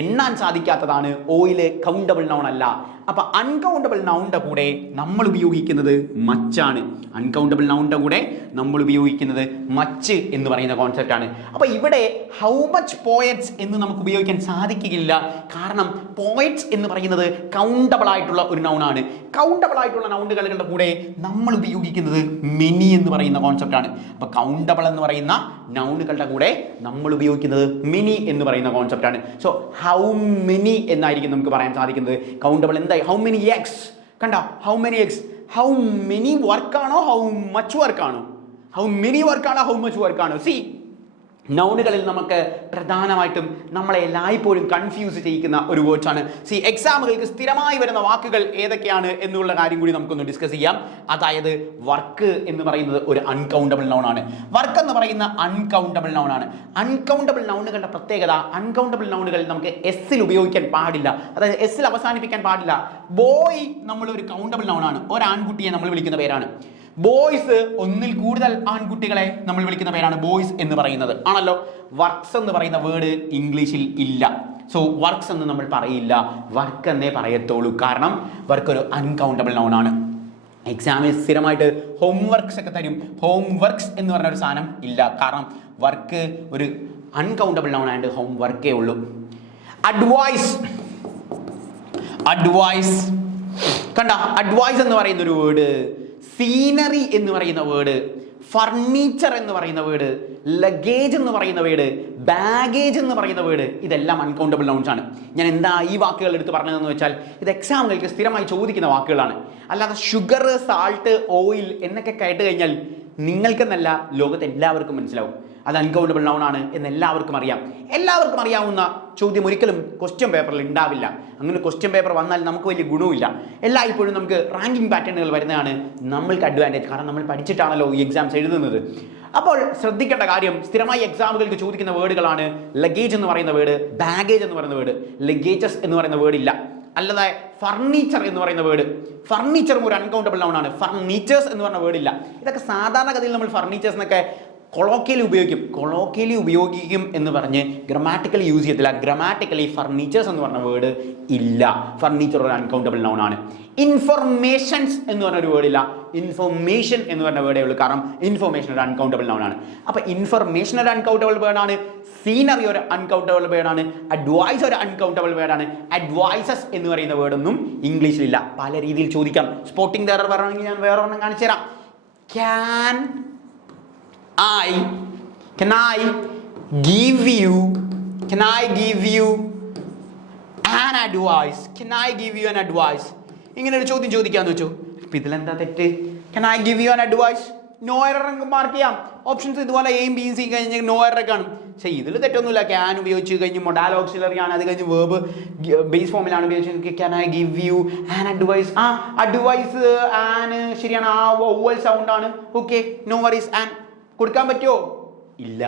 എണ്ണാൻ സാധിക്കാത്തതാണ്. ഓയില് കൗണ്ടബിൾ നൗൺ അല്ല. അപ്പൊ അൺകൗണ്ടബിൾ നൗണിന്റെ കൂടെ നമ്മൾ ഉപയോഗിക്കുന്നത് മച്ചാണ്. അൺകൗണ്ടബിൾ നൗണിന്റെ കൂടെ നമ്മൾ ഉപയോഗിക്കുന്നത് മച്ച് എന്ന് പറയുന്ന കോൺസെപ്റ്റ് ആണ്. അപ്പൊ ഇവിടെ ഹൗ മച്ച് പോയറ്റ്സ് എന്ന് നമുക്ക് ഉപയോഗിക്കാൻ സാധിക്കില്ല. കാരണം പോയറ്റ്സ് എന്ന് പറയുന്നത് കൗണ്ടബിൾ ആയിട്ടുള്ള ഒരു നൗണാണ്. കൗണ്ടബിൾ ആയിട്ടുള്ള നൗണുകളുടെ കൂടെ നമ്മൾ ഉപയോഗിക്കുന്നത് മെനി എന്ന് പറയുന്ന കോൺസെപ്റ്റ് ആണ്. അപ്പൊ കൗണ്ടബിൾ എന്ന് പറയുന്ന നൗണുകളുടെ കൂടെ നമ്മൾ ഉപയോഗിക്കുന്നത് മെനി എന്ന് പറയുന്ന കോൺസെപ്റ്റ് ആണ്. സോ ഹൗ മെനി എന്നായിരിക്കും നമുക്ക് പറയാൻ സാധിക്കുന്നത്. കൗണ്ടബിൾ എന്തായി? How many eggs. കണ്ട, how many eggs. How many വർക്കാണോ ഹൗ മച്ച് വർക്കാണോ? ഹൗ മെനി വർക്കാണോ ഹൗ മച്ച് വർക്കാണോ? സി, നൗണുകളിൽ നമുക്ക് പ്രധാനമായിട്ടും നമ്മളെ എല്ലായ്പ്പോഴും കൺഫ്യൂസ് ചെയ്യിക്കുന്ന ഒരു വേർഡ്സ് ആണ്. സി, എക്സാമുകൾക്ക് സ്ഥിരമായി വരുന്ന വാക്കുകൾ ഏതൊക്കെയാണ് എന്നുള്ള കാര്യം കൂടി നമുക്കൊന്ന് ഡിസ്കസ് ചെയ്യാം. അതായത് വർക്ക് എന്ന് പറയുന്നത് ഒരു അൺകൗണ്ടബിൾ നൗൺ ആണ്. വർക്ക് എന്ന് പറയുന്ന അൺകൗണ്ടബിൾ നൗൺ ആണ്. അൺകൗണ്ടബിൾ നൗണുകളുടെ പ്രത്യേകത, അൺകൗണ്ടബിൾ നൗണുകൾ നമുക്ക് എസ്സിൽ ഉപയോഗിക്കാൻ പാടില്ല. അതായത് എസ്സിൽ അവസാനിപ്പിക്കാൻ പാടില്ല. ബോയ് നമ്മൾ ഒരു കൗണ്ടബിൾ നൗൺ ആണ്. ഒരു ആൺകുട്ടിയെ നമ്മൾ വിളിക്കുന്ന പേരാണ്. ബോയ്സ്, ഒന്നിൽ കൂടുതൽ ആൺകുട്ടികളെ നമ്മൾ വിളിക്കുന്ന പേരാണ് ബോയ്സ് എന്ന് പറയുന്നത്. ആണല്ലോ. വർക്ക്സ് എന്ന് പറയുന്ന വേർഡ് ഇംഗ്ലീഷിൽ ഇല്ല. സോ വർക്ക്സ് എന്ന് നമ്മൾ പറയില്ല, വർക്ക് എന്നേ പറയത്തുള്ളൂ. കാരണം വർക്ക് ഒരു അൺകൗണ്ടബിൾ നൗൺ ആണ്. എക്സാമിൽ സ്ഥിരമായിട്ട് ഹോംവർക്ക്സ് ഒക്കെ തരും. ഹോംവർക്ക്സ് എന്ന് പറഞ്ഞ ഒരു സാധനം ഇല്ല. കാരണം വർക്ക് ഒരു അൺകൗണ്ടബിൾ നൗൺ ആയതുകൊണ്ട് ഹോം വർക്കേ ഉള്ളൂ. അഡ്വൈസ്. അഡ്വൈസ് കണ്ട, അഡ്വൈസ് എന്ന് പറയുന്ന ഒരു വേർഡ്, സീനറി എന്ന് പറയുന്ന വേർഡ്, ഫർണിച്ചർ എന്ന് പറയുന്ന വേർഡ്, ലഗേജ് എന്ന് പറയുന്ന വേർഡ്, ബാഗേജ് എന്ന് പറയുന്ന വേർഡ്, ഇതെല്ലാം അൺകൗണ്ടബിൾ നൗൺസ് ആണ്. ഞാൻ എന്താ ഈ വാക്കുകൾ എടുത്ത് പറഞ്ഞതെന്ന് വെച്ചാൽ ഇത് എക്സാമുകൾക്ക് സ്ഥിരമായി ചോദിക്കുന്ന വാക്കുകളാണ്. അല്ലാതെ ഷുഗർ, സാൾട്ട്, ഓയിൽ എന്നൊക്കെ കേട്ട് കഴിഞ്ഞാൽ നിങ്ങൾക്കെന്നല്ല ലോകത്ത് എല്ലാവർക്കും മനസ്സിലാവും അത് അൺകൗണ്ടബിൾ നൗൺ ആണ് എന്ന് എല്ലാവർക്കും അറിയാം. എല്ലാവർക്കും അറിയാവുന്ന ചോദ്യം ഒരിക്കലും ക്വസ്റ്റ്യൻ പേപ്പറിൽ ഉണ്ടാവില്ല. അങ്ങനെ ക്വസ്റ്റ്യൻ പേപ്പർ വന്നാൽ നമുക്ക് വലിയ ഗുണവുമില്ല. എല്ലായ്പ്പോഴും നമുക്ക് റാങ്കിങ് പാറ്റേണുകൾ വരുന്നതാണ് നമ്മൾക്ക് അഡ്വാൻറ്റേജ്. കാരണം നമ്മൾ പഠിച്ചിട്ടാണല്ലോ ഈ എക്സാംസ് എഴുതുന്നത്. അപ്പോൾ ശ്രദ്ധിക്കേണ്ട കാര്യം, സ്ഥിരമായി എക്സാമുകൾക്ക് ചോദിക്കുന്ന വേർഡുകളാണ് ലഗേജ് എന്ന് പറയുന്ന വേർഡ്, ബാഗേജ് എന്ന് പറയുന്ന വേർഡ്, ലഗേജസ് എന്ന് പറയുന്ന വേർഡ് ഇല്ല. അല്ലാതെ ഫർണിച്ചർ എന്ന് പറയുന്ന വേർഡ്, ഫർണിച്ചറും ഒരു അൺകൗണ്ടബിൾ നൗൺ ആണ്. ഫർണിച്ചേഴ്സ് എന്ന് പറഞ്ഞ വേർഡ് ഇല്ല. ഇതൊക്കെ സാധാരണഗതിയിൽ നമ്മൾ ഫർണിച്ചേഴ്സ് എന്നൊക്കെ കൊളോക്കിയലി ഉപയോഗിക്കും എന്ന് പറഞ്ഞ് ഗ്രാമാറ്റിക്കലി യൂസ് ചെയ്യത്തില്ല. ഗ്രാമാറ്റിക്കലി ഫർണിച്ചേഴ്സ് എന്ന് പറഞ്ഞ വേർഡ് ഇല്ല. ഫർണിച്ചർ ഒരു അൺകൗണ്ടബിൾ നൗൺ ആണ്. ഇൻഫർമേഷൻസ് എന്ന് പറഞ്ഞൊരു വേർഡ് ഇല്ല. ഇൻഫർമേഷൻ എന്ന് പറഞ്ഞ വേർഡേ ഉള്ളൂ. കാരണം ഇൻഫർമേഷൻ ഒരു അൺകൗണ്ടബിൾ നൗൺ ആണ്. അപ്പൊ ഇൻഫർമേഷൻ ഒരു അൺകൗണ്ടബിൾ വേർഡ് ആണ്. സീനറി ഒരു അൺകൗണ്ടബിൾ വേർഡ് ആണ്. അഡ്വൈസ് ഒരു അൺകൗണ്ടബിൾ വേർഡ് ആണ്. അഡ്വൈസസ് എന്ന് പറയുന്ന വേർഡൊന്നും ഇംഗ്ലീഷിലില്ല. പല രീതിയിൽ ചോദിക്കാം. സ്പോട്ടിംഗ് എറർ പറയണമെങ്കിൽ ഞാൻ വേറെ ഒരെണ്ണം കാണിച്ചു തരാം. Can I give you an advice? Can I give you an advice? ഇങ്ങനെ ഒരു ചോദ്യം ചോദിക്കാന്ന് വെച്ചോ. ഇപ്പൊ ഇതിലെന്താ തെറ്റ്? Can I give you an advice? No error mark ചെയ്യാം. ഓപ്ഷൻസ് ഇതുപോലെ എയും ബിയും സി കഴിഞ്ഞ് നോ എറർ കാണും. പക്ഷേ ഇതിൽ തെറ്റൊന്നുമില്ല. ക്യാൻ ഉപയോഗിച്ച് കഴിഞ്ഞ് മൊഡാൽ ഓക്സിലറി ആണ്. അത് കഴിഞ്ഞ് വേർബ് ബേസ് ഫോമിലാണ് ഉപയോഗിച്ചത്. Can I give you an advice. Advice an ശരിയാണ്. ആ വവ്വൽ സൗണ്ട് ആണ്. Okay, no worries. ആൻ കൊടുക്കാൻ പറ്റുമോ? ഇല്ല.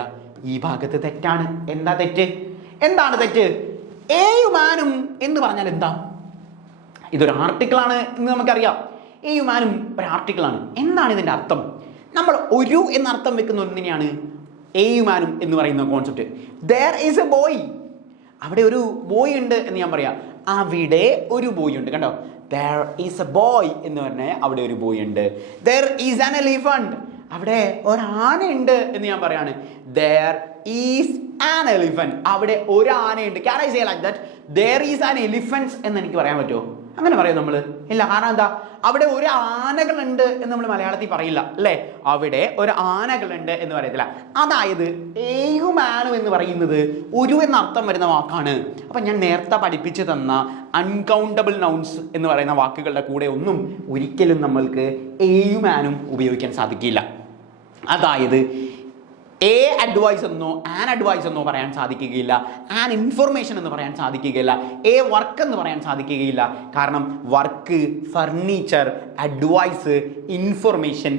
ഈ ഭാഗത്ത് തെറ്റാണ്. എന്താ തെറ്റ്? എന്താണ് തെറ്റ്? എയും ആനും എന്ന് പറഞ്ഞാൽ എന്താ? ഇതൊരു ആർട്ടിക്കിളാണ് എന്ന് നമുക്കറിയാം. എയും ആനും ഒരു ആർട്ടിക്കിളാണ്. എന്താണ് ഇതിൻ്റെ അർത്ഥം? നമ്മൾ ഒരു എന്നർത്ഥം വെക്കുന്ന ഒന്നിനെയാണ് എയും ആനും എന്ന് പറയുന്ന concept. There is A boy. അവിടെ ഒരു ബോയ് ഉണ്ട് എന്ന് ഞാൻ പറയാം. അവിടെ ഒരു ബോയ് ഉണ്ട്. കണ്ടോ? ദർ ഈസ് എ ബോയ് എന്ന് പറഞ്ഞാൽ അവിടെ ഒരു ബോയ് ഉണ്ട്. There is an elephant. അവിടെ ഒരാനയുണ്ട് എന്ന് ഞാൻ പറയാണ്. there is an elephant. അവിടെ ഒരു ആനയുണ്ട്. can I say like that? there is an elephant എന്ന് എനിക്ക് പറയാൻ പറ്റുമോ? അങ്ങനെ പറയും നമ്മൾ? ഇല്ല. കാരണം എന്താ? അവിടെ ഒരു ആനകളുണ്ട് എന്ന് നമ്മൾ മലയാളത്തിൽ പറയില്ല അല്ലേ? അവിടെ ഒരു ആനകളുണ്ട് എന്ന് പറയത്തില്ല. അതായത് ഏയും ആനും എന്ന് പറയുന്നത് ഒരു എന്നർത്ഥം വരുന്ന വാക്കാണ്. അപ്പൊ ഞാൻ നേരത്തെ പഠിപ്പിച്ചു തന്ന അൺകൗണ്ടബിൾ നൗൺസ് എന്ന് പറയുന്ന വാക്കുകളുടെ കൂടെ ഒന്നും ഒരിക്കലും നമ്മൾക്ക് ഏയും ആനും ഉപയോഗിക്കാൻ സാധിക്കില്ല. അതായത് എ അഡ്വൈസ് എന്നോ ആൻ അഡ്വൈസ് എന്നോ പറയാൻ സാധിക്കുകയില്ല, ആൻ ഇൻഫർമേഷൻ എന്ന് പറയാൻ സാധിക്കുകയില്ല, എ വർക്ക് എന്ന് പറയാൻ സാധിക്കുകയില്ല. കാരണം work, furniture, advice, information,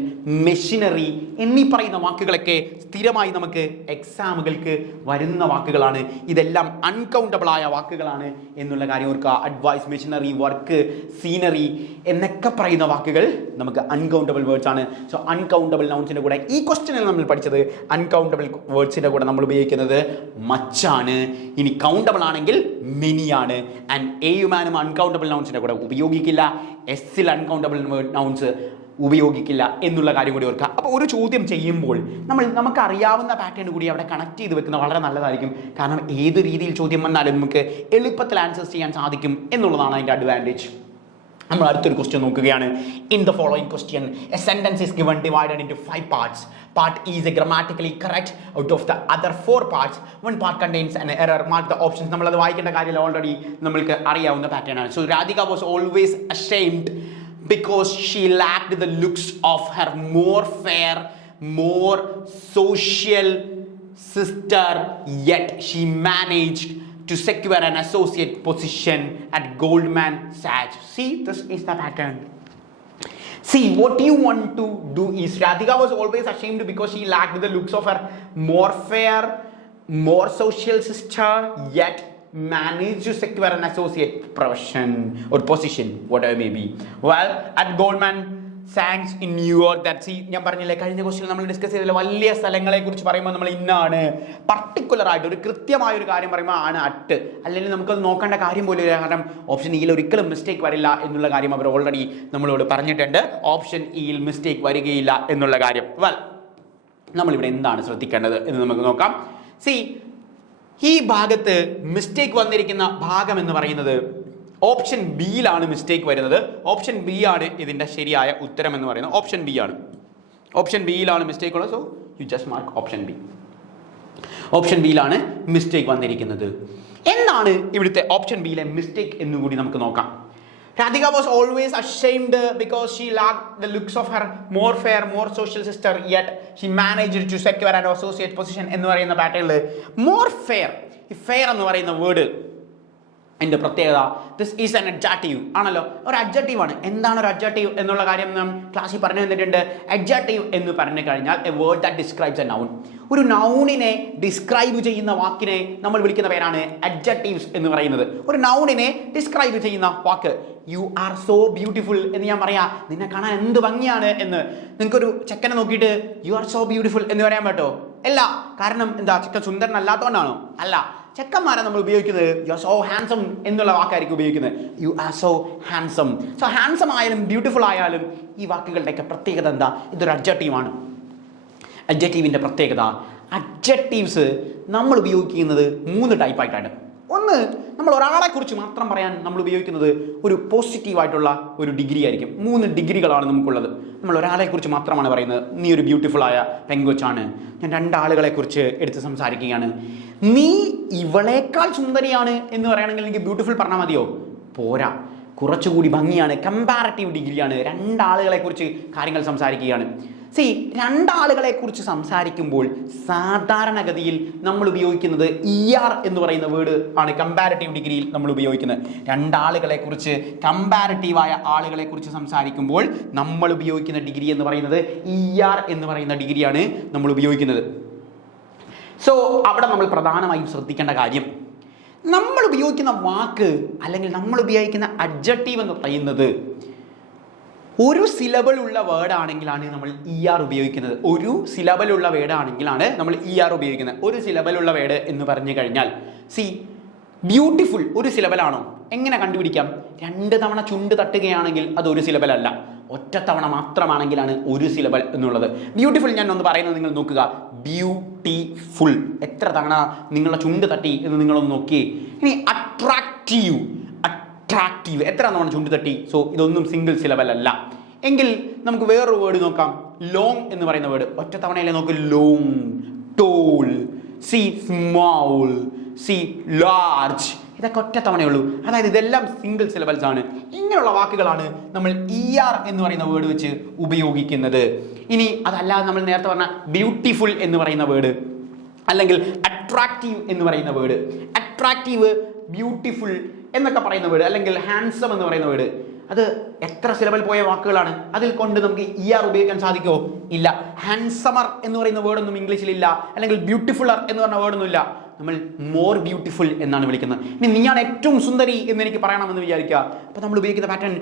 machinery എന്നീ പറയുന്ന വാക്കുകളൊക്കെ സ്ഥിരമായി നമുക്ക് എക്സാമുകൾക്ക് വരുന്ന വാക്കുകളാണ്. ഇതെല്ലാം അൺകൗണ്ടബിൾ ആയ വാക്കുകളാണ് എന്നുള്ള കാര്യം ഓർക്കുക. അഡ്വൈസ്, മെഷീനറി, വർക്ക്, സീനറി എന്നൊക്കെ പറയുന്ന വാക്കുകൾ നമുക്ക് അൺകൗണ്ടബിൾ വേർഡ്സ് ആണ്. സോ അൺകൗണ്ടബിൾ നൗൺസിന്റെ കൂടെ ഈ ക്വസ്റ്റ്യനിൽ നമ്മൾ പഠിച്ചത് അൺകൗണ്ടബിൾ വേർഡ്സിന്റെ കൂടെ നമ്മൾ ഉപയോഗിക്കുന്നത് മച്ചാണ്. ഇനി കൗണ്ടബിൾ ആണെങ്കിൽ മെനിയാണ്. ആൻഡ് എയുമാനും അൺകൗണ്ടബിൾ നൗൺസിന്റെ കൂടെ ഉപയോഗിക്കില്ല. എസ്സിൽ അൺകൗണ്ടബിൾ നൗൺസ് ഉപയോഗിക്കില്ല എന്നുള്ള കാര്യം കൂടി ഓർക്കുക. അപ്പോൾ ഒരു ചോദ്യം ചെയ്യുമ്പോൾ നമുക്ക് അറിയാവുന്ന പാറ്റേൺ കൂടി അവിടെ കണക്ട് ചെയ്ത് വെക്കുന്നത് വളരെ നല്ലതായിരിക്കും. കാരണം ഏത് രീതിയിൽ ചോദ്യം വന്നാലും നമുക്ക് എളുപ്പത്തിൽ ആൻസേഴ്സ് ചെയ്യാൻ സാധിക്കും എന്നുള്ളതാണ് അതിൻ്റെ അഡ്വാൻറ്റേജ്. നമ്മൾ അടുത്തൊരു ക്വസ്റ്റ്യൻ നോക്കുകയാണ്. In the following question A sentence is given divided into 5 parts. Part E is grammatically correct. Out of the other 4 parts, one part contains an error. Mark the options. നമ്മൾ അത് വായിക്കേണ്ട കാര്യം already നമ്മൾക്ക് അറിയാവുന്ന pattern ആണ്. So Radhika was always ashamed because she lacked the looks of her more fair, more social sister, yet she managed to secure an associate position at Goldman Sachs. See, this is the pattern. See, what you want to do is Radhika was always ashamed because she lacked the looks of her more fair, more social sister, yet managed to secure an associate profession or position, whatever may be. Well, at Goldman Sachs in New York. That's ഞാൻ പറഞ്ഞില്ലേ കഴിഞ്ഞ question നമ്മൾ discuss ചെയ്തില്ല. വലിയ സ്ഥലങ്ങളെ കുറിച്ച് പറയുമ്പോൾ നമ്മൾ ഇന്നാണ് പർട്ടിക്കുലർ ആയിട്ട് ഒരു കൃത്യമായ ഒരു കാര്യം പറയുമ്പോൾ ആണ് അറ്റ്, അല്ലെങ്കിൽ നമുക്കത് നോക്കേണ്ട കാര്യം പോലും ഇല്ല. കാരണം ഓപ്ഷൻ ഇയിൽ ഒരിക്കലും മിസ്റ്റേക്ക് വരില്ല എന്നുള്ള കാര്യം അവർ ഓൾറെഡി നമ്മളോട് പറഞ്ഞിട്ടുണ്ട്. ഓപ്ഷൻ ഇയിൽ മിസ്റ്റേക്ക് വരികയില്ല എന്നുള്ള കാര്യം. വെൽ, നമ്മളിവിടെ എന്താണ് ശ്രദ്ധിക്കേണ്ടത് എന്ന് നമുക്ക് നോക്കാം. സി, ഈ ഭാഗത്ത് മിസ്റ്റേക്ക് വന്നിരിക്കുന്ന ഭാഗം എന്ന് പറയുന്നത് ഓപ്ഷൻ ബിയിലാണ് മിസ്റ്റേക്ക് വരുന്നത്. ഓപ്ഷൻ ബി ആണ് ഇതിൻ്റെ ശരിയായ ഉത്തരം എന്ന് പറയുന്നത്. ഓപ്ഷൻ ബി ആണ്. ഓപ്ഷൻ ബിയിലാണ് മിസ്റ്റേക്ക് ഉള്ളത്. So you just mark option B. Option ബിയിലാണ് മിസ്റ്റേക്ക് വന്നിരിക്കുന്നത്. എന്താണ് ഇവിടുത്തെ ഓപ്ഷൻ ബിയിലെ മിസ്റ്റേക്ക് എന്നുകൂടി നമുക്ക് നോക്കാം. Radhika was always ashamed because she lacked the looks of her more fair, more social sister, yet she managed to secure an associate position എന്ന് പറയുന്ന പാറ്റേണിൽ more fair, ഈ fair എന്ന് പറയുന്ന വേർഡ് അതിൻ്റെ പ്രത്യേകത ദിസ് ഈസ് ആൻ അഡ്ജക്റ്റീവ് ആണല്ലോ. ഒരു അഡ്ജക്റ്റീവ് ആണ്. എന്താണ് ഒരു അഡ്ജക്റ്റീവ് എന്നുള്ള കാര്യം നാം ക്ലാസ്സിൽ പറഞ്ഞു തന്നിട്ടുണ്ട്. അഡ്ജക്റ്റീവ് എന്ന് പറഞ്ഞു കഴിഞ്ഞാൽ A word that describes A noun. ഒരു നൗണിനെ ഡിസ്ക്രൈബ് ചെയ്യുന്ന വാക്കിനെ നമ്മൾ വിളിക്കുന്ന പേരാണ് അഡ്ജക്റ്റീവ്സ് എന്ന് പറയുന്നത്. ഒരു നൗണിനെ ഡിസ്ക്രൈബ് ചെയ്യുന്ന വാക്ക്. യു ആർ സോ ബ്യൂട്ടിഫുൾ എന്ന് ഞാൻ പറയാം, നിന്നെ കാണാൻ എന്ത് ഭംഗിയാണ് എന്ന്. നിങ്ങൾക്കൊരു ചെക്കനെ നോക്കിയിട്ട് യു ആർ സോ ബ്യൂട്ടിഫുൾ എന്ന് പറയാൻ പറ്റുമോ? അല്ല. കാരണം എന്താ, ചെക്കൻ സുന്ദരനല്ലാത്തതുകൊണ്ടാണോ? അല്ല. ചെക്കന്മാരെ നമ്മൾ ഉപയോഗിക്കുന്നത് യു ആർ സോ ഹാൻസം എന്നുള്ള വാക്കായിരിക്കും ഉപയോഗിക്കുന്നത്. You are so handsome. So handsome ആയാലും ബ്യൂട്ടിഫുൾ ആയാലും ഈ വാക്കുകളുടെയൊക്കെ പ്രത്യേകത എന്താ? ഇതൊരു അഡ്ജക്റ്റീവാണ്. അഡ്ജക്റ്റീവിൻ്റെ പ്രത്യേകത, അഡ്ജക്റ്റീവ്സ് നമ്മൾ ഉപയോഗിക്കുന്നത് 3 ടൈപ്പായിട്ടാണ്. ഒന്ന്, നമ്മൾ ഒരാളെക്കുറിച്ച് മാത്രം പറയാൻ നമ്മൾ ഉപയോഗിക്കുന്നത് ഒരു പോസിറ്റീവായിട്ടുള്ള ഒരു ഡിഗ്രി ആയിരിക്കും. 3 ഡിഗ്രികളാണ് നമുക്കുള്ളത്. നമ്മൾ ഒരാളെക്കുറിച്ച് മാത്രമാണ് പറയുന്നത്. നീ ഒരു ബ്യൂട്ടിഫുള്ളായ പെങ്കൊച്ചാണ്. ഞാൻ 2 ആളുകളെക്കുറിച്ച് എടുത്ത് സംസാരിക്കുകയാണ്. നീ ഇവളേക്കാൾ സുന്ദരിയാണ് എന്ന് പറയുകയാണെങ്കിൽ എനിക്ക് ബ്യൂട്ടിഫുൾ പറഞ്ഞാൽ മതിയോ? പോരാ, കുറച്ചുകൂടി ഭംഗിയാണ്. കമ്പാരറ്റീവ് ഡിഗ്രിയാണ്. 2 ആളുകളെക്കുറിച്ച് കാര്യങ്ങൾ സംസാരിക്കുകയാണ്. സി, 2 ആളുകളെക്കുറിച്ച് സംസാരിക്കുമ്പോൾ സാധാരണഗതിയിൽ നമ്മൾ ഉപയോഗിക്കുന്നത് ER എന്ന് പറയുന്ന വേർഡ് ആണ് കമ്പാരറ്റീവ് ഡിഗ്രിയിൽ നമ്മൾ ഉപയോഗിക്കുന്നത്. 2 ആളുകളെക്കുറിച്ച്, കമ്പാരറ്റീവായ ആളുകളെക്കുറിച്ച് സംസാരിക്കുമ്പോൾ നമ്മൾ ഉപയോഗിക്കുന്ന ഡിഗ്രി എന്ന് പറയുന്നത് ER എന്ന് പറയുന്ന ഡിഗ്രിയാണ് നമ്മൾ ഉപയോഗിക്കുന്നത്. സോ അവിടെ നമ്മൾ പ്രധാനമായും ശ്രദ്ധിക്കേണ്ട കാര്യം, നമ്മൾ ഉപയോഗിക്കുന്ന വാക്ക് അല്ലെങ്കിൽ നമ്മൾ ഉപയോഗിക്കുന്ന അഡ്ജക്റ്റീവ് എന്ന് പറയുന്നത് ഒരു സിലബിൾ ഉള്ള വേർഡ് ആണെങ്കിലാണ് നമ്മൾ ER ഉപയോഗിക്കുന്നത്. ഒരു സിലബിൾ ഉള്ള വേർഡ് ആണെങ്കിലാണ് നമ്മൾ ER ഉപയോഗിക്കുന്നത്. ഒരു സിലബിൾ ഉള്ള വേർഡ് എന്ന് പറഞ്ഞു കഴിഞ്ഞാൽ, സി, ബ്യൂട്ടിഫുൾ ഒരു സിലബിൾ ആണോ? എങ്ങനെ കണ്ടുപിടിക്കാം? 2 തവണ ചുണ്ട് തട്ടുകയാണെങ്കിൽ അത് ഒരു സിലബിൾ അല്ല. ഒറ്റത്തവണ മാത്രമാണെങ്കിലാണ് ഒരു സിലബൽ എന്നുള്ളത്. ബ്യൂട്ടിഫുൾ ഞാൻ ഒന്ന് പറയുന്നത് നിങ്ങൾ നോക്കുക. ബ്യൂട്ടിഫുൾ എത്ര തവണ നിങ്ങളുടെ ചുണ്ട് തട്ടി എന്ന് നിങ്ങളൊന്ന് നോക്കിയേ. ഇനി അട്രാക്റ്റീവ് എത്ര തവണ ചുണ്ട് തട്ടി? സോ ഇതൊന്നും സിംഗിൾ സിലബൽ അല്ല. എങ്കിൽ നമുക്ക് വേറൊരു വേർഡ് നോക്കാം. ലോങ് എന്ന് പറയുന്ന വേർഡ് ഒറ്റ തവണയല്ലേ നോക്ക്. ലോങ്, ടോൾ, സി സ്മോൾ, സി ലാർജ്, ഇതൊക്കെ ഒറ്റ തവണയുള്ളൂ. അതായത് ഇതെല്ലാം സിംഗിൾ സിലബൽസ് ആണ്. ഇങ്ങനെയുള്ള വാക്കുകളാണ് നമ്മൾ ER എന്ന് പറയുന്ന വേർഡ് വെച്ച് ഉപയോഗിക്കുന്നത്. ഇനി അതല്ലാതെ നമ്മൾ നേരത്തെ പറഞ്ഞ ബ്യൂട്ടിഫുൾ എന്ന് പറയുന്ന വേർഡ്, അല്ലെങ്കിൽ അട്രാക്റ്റീവ് എന്ന് പറയുന്ന വേർഡ്, അട്രാക്റ്റീവ്, ബ്യൂട്ടിഫുൾ എന്നൊക്കെ പറയുന്ന വേർഡ്, അല്ലെങ്കിൽ ഹാൻസം എന്ന് പറയുന്ന വേർഡ്, അത് എത്ര സിലബൽ പോയ വാക്കുകളാണ്. അതിൽ കൊണ്ട് നമുക്ക് ER ഉപയോഗിക്കാൻ സാധിക്കുമോ? ഇല്ല. ഹാൻസമർ എന്ന് പറയുന്ന വേർഡൊന്നും ഇംഗ്ലീഷിലില്ല, അല്ലെങ്കിൽ ബ്യൂട്ടിഫുള്ളർ എന്ന് പറഞ്ഞ വേർഡൊന്നും ഇല്ല. നമ്മൾ മോർ ബ്യൂട്ടിഫുൾ എന്നാണ് വിളിക്കുന്നത്. ഇനി നീയാണ് ഏറ്റവും സുന്ദരി എന്ന് എനിക്ക് പറയണമെന്ന് വിചാരിക്കുക. അപ്പോൾ നമ്മൾ ഉപയോഗിക്കുന്ന പാറ്റേൺ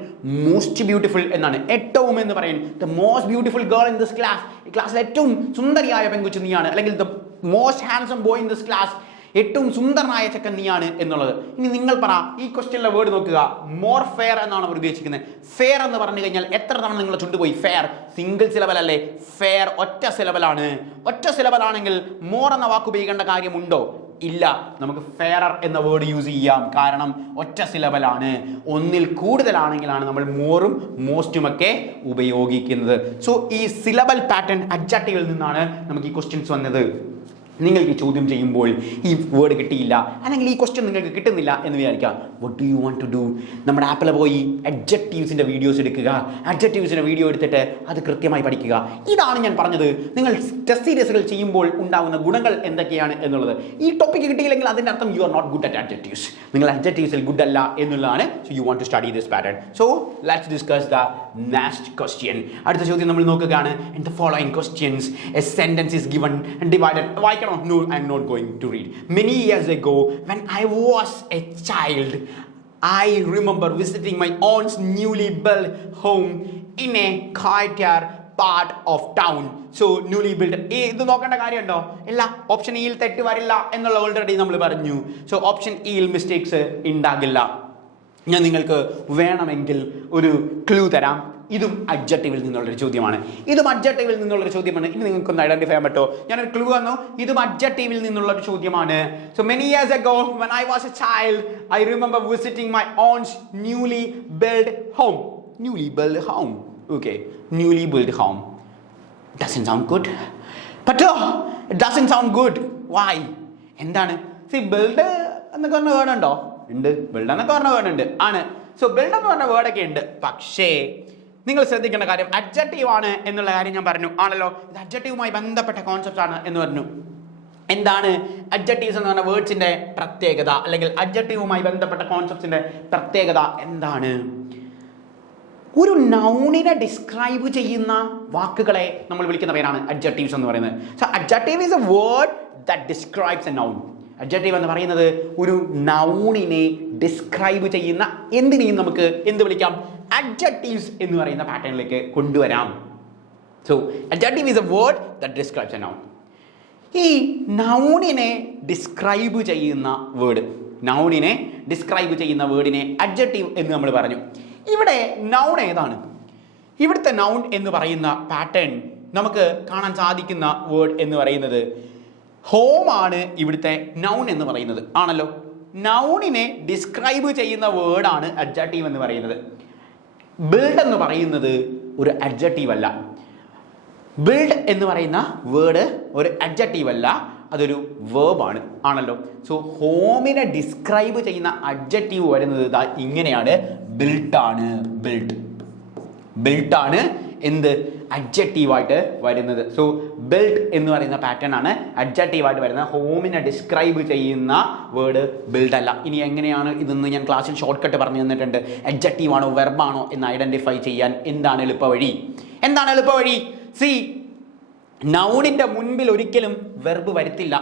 മോസ്റ്റ് ബ്യൂട്ടിഫുൾ എന്നാണ്. ഏറ്റവും എന്ന് പറയും the most beautiful girl in this class, ഈ ക്ലാസ്സിൽ ഏറ്റവും സുന്ദരിയായ പെൺകുച്ചു നീയാണ്, അല്ലെങ്കിൽ the most handsome boy in this class, ഏറ്റവും സുന്ദരനായ ചെക്കൻ നീയാണ് എന്നുള്ളത്. ഇനി നിങ്ങൾ പറ, ഈ ക്വസ്റ്റ്യനിലെ വേർഡ് നോക്കുക. മോർ ഫെയർ എന്നാണ് അവർ ഉദ്ദേശിക്കുന്നത്. ഫെയർ എന്ന് പറഞ്ഞു കഴിഞ്ഞാൽ എത്ര തവണ നിങ്ങൾ ചുണ്ടുപോയി? ഫെയർ സിംഗിൾ സിലബൽ അല്ലേ? ഫെയർ ഒറ്റ സിലബലാണ്. ഒറ്റ സിലബൽ ആണെങ്കിൽ മോർ എന്ന വാക്ക് ഉപയോഗിക്കേണ്ട കാര്യമുണ്ടോ? ഇല്ല. നമുക്ക് ഫെയറർ എന്ന വേർഡ് യൂസ് ചെയ്യാം. കാരണം ഒറ്റ സിലബലാണ്. ഒന്നിൽ കൂടുതലാണെങ്കിലാണ് നമ്മൾ മോറും മോസ്റ്റും ഒക്കെ ഉപയോഗിക്കുന്നത്. സോ ഈ സിലബൽ പാറ്റേൺ അഡ്ജക്റ്റീവിൽ നിന്നാണ് നമുക്ക് ഈ ക്വസ്റ്റ്യൻസ് വന്നത്. നിങ്ങൾക്ക് ഈ ചോദ്യം ചെയ്യുമ്പോൾ ഈ വേർഡ് കിട്ടിയില്ല, അല്ലെങ്കിൽ ഈ ക്വസ്റ്റ്യൻ നിങ്ങൾക്ക് കിട്ടുന്നില്ല എന്ന് വിചാരിക്കാം. What do you want to do? നമ്മുടെ ആപ്പിൽ പോയി അഡ്ജക്റ്റീവ്സിൻ്റെ വീഡിയോസ് എടുക്കുക. അഡ്ജക്റ്റീവ്സിൻ്റെ വീഡിയോ എടുത്തിട്ട് അത് കൃത്യമായി പഠിക്കുക. ഇതാണ് ഞാൻ പറഞ്ഞത്, നിങ്ങൾ ടെസ്റ്റ് സീരീസുകൾ ചെയ്യുമ്പോൾ ഉണ്ടാകുന്ന ഗുണങ്ങൾ എന്തൊക്കെയാണ് എന്നുള്ളത്. ഈ ടോപ്പിക്ക് കിട്ടിയില്ലെങ്കിൽ അതിൻ്റെ അർത്ഥം you are not good at adjectives. നിങ്ങൾ അഡ്ജക്റ്റീവ്സിൽ ഗുഡ് അല്ല എന്നുള്ളതാണ്. So you want to study this pattern. So let's discuss the next question. അടുത്ത ചോദ്യം നമ്മൾ നോക്കുകയാണ്. In the following questions a sentence is given and divided. വായിക്കണം. No, I'm not going to read. Many years ago, when I was a child, I remember visiting my aunt's newly built home in a quieter part of town. So, newly built. ഇത് നോക്കേണ്ട കാര്യമുണ്ടോ? ഇല്ല. Option ഇയിൽ തെറ്റ് വരില്ല എന്നുള്ള already നമ്മൾ പറഞ്ഞു. സോ ഓപ്ഷൻ ഇയിൽ മിസ്റ്റേക്സ് ഉണ്ടാകില്ല. ഞാൻ നിങ്ങൾക്ക് വേണമെങ്കിൽ ഒരു ക്ലൂ തരാം. ഇതും അഡ്ജക്റ്റീവിൽ നിന്നുള്ളൊരു ചോദ്യമാണ്. ഇതും അഡ്ജക്റ്റീവിൽ നിന്നുള്ളൊരു ചോദ്യമാണ്. ഇനി നിങ്ങൾക്കൊന്ന് ഐഡന്റിഫൈ ചെയ്യാൻ പറ്റുമോ? ഞാനൊരു ക്ലൂ തന്നു. ഇതും അഡ്ജക്റ്റീവിൽ നിന്നുള്ളൊരു ചോദ്യമാണ്. So many years ago when I was a child, I remember visiting my aunt's newly built home. Newly built home. Okay. Newly built home. Doesn't sound good. But it doesn't sound good. Why? എന്താണ്? See, build എന്നൊക്കെ പറഞ്ഞ word ഉണ്ടോ? ഉണ്ട്. Build എന്നൊക്കെ പറഞ്ഞ word ഉണ്ട്. ആണ്. So build എന്ന് പറഞ്ഞ വേർഡൊക്കെ ഉണ്ട്. പക്ഷേ നിങ്ങൾ ശ്രദ്ധിക്കേണ്ട കാര്യം അഡ്ജക്റ്റീവ് ആണ് എന്നുള്ള കാര്യം ഞാൻ പറഞ്ഞു. ആണല്ലോ, ഇത് അഡ്ജക്റ്റീവുമായി ബന്ധപ്പെട്ട കോൺസെപ്റ്റ് ആണ് എന്ന് പറഞ്ഞു. എന്താണ് അഡ്ജക്റ്റീവ്സ് എന്ന് പറഞ്ഞ വേർഡ്സിന്റെ പ്രത്യേകത, അല്ലെങ്കിൽ അഡ്ജക്റ്റീവുമായി ബന്ധപ്പെട്ട കോൺസെപ്റ്റ്സിന്റെ പ്രത്യേകത എന്താണ്? ഒരു നൗണിനെ ഡിസ്ക്രൈബ് ചെയ്യുന്ന വാക്കുകളെ നമ്മൾ വിളിക്കുന്ന പേരാണ് അഡ്ജക്റ്റീവ്സ് എന്ന് പറയുന്നത്. So adjective is A word that describes A noun. Adjective എന്ന് പറയുന്നത് ഒരു നൗണിനെ ഡിസ്ക്രൈബ് ചെയ്യുന്ന എന്തിനേയും നമുക്ക് എന്ത് വിളിക്കാം? അഡ്ജക്റ്റീവ്സ് എന്ന് പറയുന്ന പാറ്റേണിലേക്ക് കൊണ്ടുവരാം. So adjective is A word that describes A noun. ഈ നൗണിനെ ഡിസ്ക്രൈബ് ചെയ്യുന്ന വേർഡ്, നൗണിനെ ഡിസ്ക്രൈബ് ചെയ്യുന്ന വേർഡിനെ അഡ്ജക്റ്റീവ് എന്ന് നമ്മൾ പറഞ്ഞു. ഇവിടെ നൗൺ ഏതാണ്? ഇവിടുത്തെ നൗൺ എന്ന് പറയുന്ന പാറ്റേൺ നമുക്ക് കാണാൻ സാധിക്കുന്ന വേർഡ് എന്ന് പറയുന്നത് ഹോം ആണ്. ഇവിടുത്തെ നൗൺ എന്ന് പറയുന്നത് ആണല്ലോ. നൗണിനെ ഡിസ്ക്രൈബ് ചെയ്യുന്ന വേർഡാണ് അഡ്ജക്റ്റീവ് എന്ന് പറയുന്നത്. ബിൽഡ് എന്ന് പറയുന്നത് ഒരു അഡ്ജക്റ്റീവ് അല്ല. ബിൽഡ് എന്ന് പറയുന്ന വേർഡ് ഒരു അഡ്ജക്റ്റീവ് അല്ല, അതൊരു വേർബാണ്. ആണല്ലോ. സോ ഹോമിനെ ഡിസ്ക്രൈബ് ചെയ്യുന്ന അഡ്ജക്റ്റീവ് വരുന്നത് ഇതാ ഇങ്ങനെയാണ്. ബിൽട്ടാണ്. ബിൽട്ടാണ് എന്ത് അഡ്ജക്റ്റീവായിട്ട് വരുന്നത്. സോ ബിൽഡ് എന്ന് പറയുന്ന പാറ്റേൺ ആണ് അഡ്ജക്റ്റീവായിട്ട് വരുന്നത്. ഹോമിനെ ഡിസ്ക്രൈബ് ചെയ്യുന്ന വേർഡ് ബിൽഡ് അല്ല. ഇനി എങ്ങനെയാണ് ഇതെന്ന് ഞാൻ ക്ലാസ്സിൽ ഷോർട്ട് കട്ട് പറഞ്ഞു തന്നിട്ടുണ്ട്. അഡ്ജക്റ്റീവ് ആണോ വെർബാണോ എന്ന് ഐഡന്റിഫൈ ചെയ്യാൻ എന്താണ് എളുപ്പവഴി? സി, നൗണിന്റെ മുൻപിൽ ഒരിക്കലും വെർബ് വരുത്തില്ല.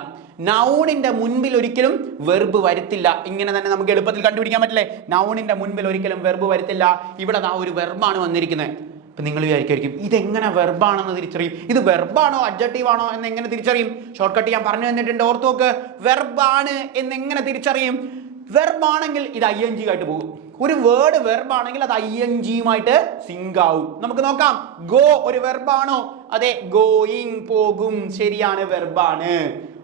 ഇങ്ങനെ തന്നെ നമുക്ക് എളുപ്പത്തിൽ കണ്ടുപിടിക്കാൻ പറ്റില്ലേ? നൗണിന്റെ മുൻപിൽ ഒരിക്കലും വെർബ് വരുത്തില്ല. ഇവിടെ ആ ഒരു വെർബാണ് വന്നിരിക്കുന്നത്. അപ്പം നിങ്ങൾ വിചാരിക്കും ഇതെങ്ങനെ വെർബാണെന്ന് തിരിച്ചറിയും? ഇത് വെർബാണോ അഡ്ജക്റ്റീവ് ആണോ എന്ന് എങ്ങനെ തിരിച്ചറിയും? ഷോർട്ട് കട്ട് ഞാൻ പറഞ്ഞു തന്നിട്ടുണ്ട്. ഓർത്തോക്ക്, വെർബാണ് എന്നെങ്ങനെ തിരിച്ചറിയും? വെർബാണെങ്കിൽ ഇത് ING ആയിട്ട് പോകും. ഒരു വേർഡ് വെർബാണെങ്കിൽ അത് ing സിങ്ക് ആവും. നമുക്ക് നോക്കാം. ഗോ ഒരു വെർബാണോ? അതെ, ഗോയിങ് പോകും, ശരിയാണ്, വെർബാണ്.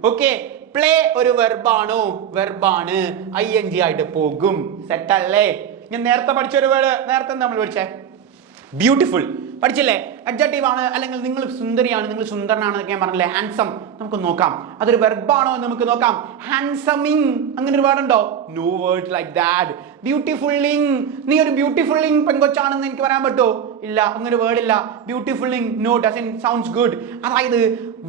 ഓക്കെ, പ്ലേ ഒരു വെർബാണോ? വെർബാണ്, ing ആയിട്ട് പോകും. സെറ്റ് അല്ലേ? ഞാൻ നേരത്തെ പഠിച്ചൊരു വേർഡ്, നേരത്തെ നമ്മൾ പഠിച്ചേ ബ്യൂട്ടിഫുൾ പഠിച്ചില്ലേ? അഡ്ജക്റ്റീവ് ആണ്, അല്ലെങ്കിൽ നിങ്ങൾ സുന്ദരിയാണ്, നിങ്ങൾ സുന്ദരനാണെന്നൊക്കെ ഞാൻ പറഞ്ഞില്ലേ? ഹാൻസം. നമുക്ക് നോക്കാം അതൊരു വെർബാണോ എന്ന് നമുക്ക് നോക്കാം. ഹാൻസമിങ് അങ്ങനെ ഒരു വേർഡ് ഉണ്ടോ? No word like that. Beautifulling, നീ ഒരു ബ്യൂട്ടിഫുള്ളിങ് പെങ്കൊച്ചാണെന്ന് എനിക്ക് പറയാൻ പറ്റുമോ? ഇല്ല, അങ്ങനെ ഒരു വേർഡ് ഇല്ല. ബ്യൂട്ടിഫുള്ളിങ് നോ ഡസന്റ് സൗണ്ട്സ് ഗുഡ്. അതായത്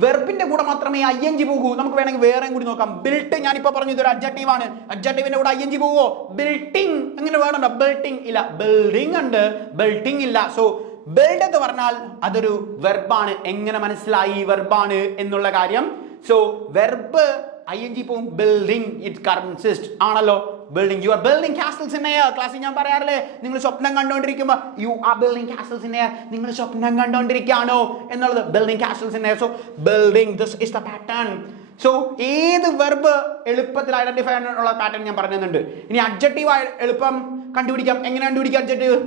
വെർബിന്റെ കൂടെ മാത്രമേ ing പോകൂ. നമുക്ക് വേണമെങ്കിൽ വേറെയും കൂടി നോക്കാം. ബിൽട്ട്, ഞാനിപ്പോ പറഞ്ഞു ഇതൊരു അഡ്ജക്റ്റീവ് ആണ്. അഡ്ജക്റ്റീവിന്റെ കൂടെ ing പോവോ? ബിൽട്ടിങ് അങ്ങനെ വേർഡ് ഉണ്ടോ? ബിൽട്ടിങ് ഇല്ല. ബിൽഡിംഗ് ഉണ്ട്, ബിൽട്ടിംഗ് ഇല്ല. സോ ബിൽഡ് എന്ന് പറഞ്ഞാൽ അതൊരു വെർബാണ്. എങ്ങനെ മനസ്സിലായി വെർബാണ് എന്നുള്ള കാര്യം? സോ വെർബ് ing പോവും. ബിൽഡിംഗ് ഇറ്റ് കൺസിസ്റ്റ് ആണല്ലോ. Building, you are building castles in air. ക്ലാസ്സിൽ ഞാൻ പറയാറില്ലേ, നിങ്ങൾ സ്വപ്നം കണ്ടുകൊണ്ടിരിക്കുമ്പോൾ you are building castles in air, നിങ്ങൾ സ്വപ്നം കണ്ടുകൊണ്ടിരിക്കുകയാണോ എന്നുള്ളത്. Building castles in air. So building, this is the pattern. So ഏത് വെർബ് എളുപ്പത്തിൽ ഐഡന്റിഫൈ ചെയ്യാനുള്ള പാറ്റേൺ ഞാൻ പറഞ്ഞു തന്നിട്ടുണ്ട്. ഇനി അഡ്ജക്റ്റീവ് എളുപ്പം കണ്ടുപിടിക്കാം. എങ്ങനെ കണ്ടുപിടിക്കാം അഡ്ജക്റ്റീവ്?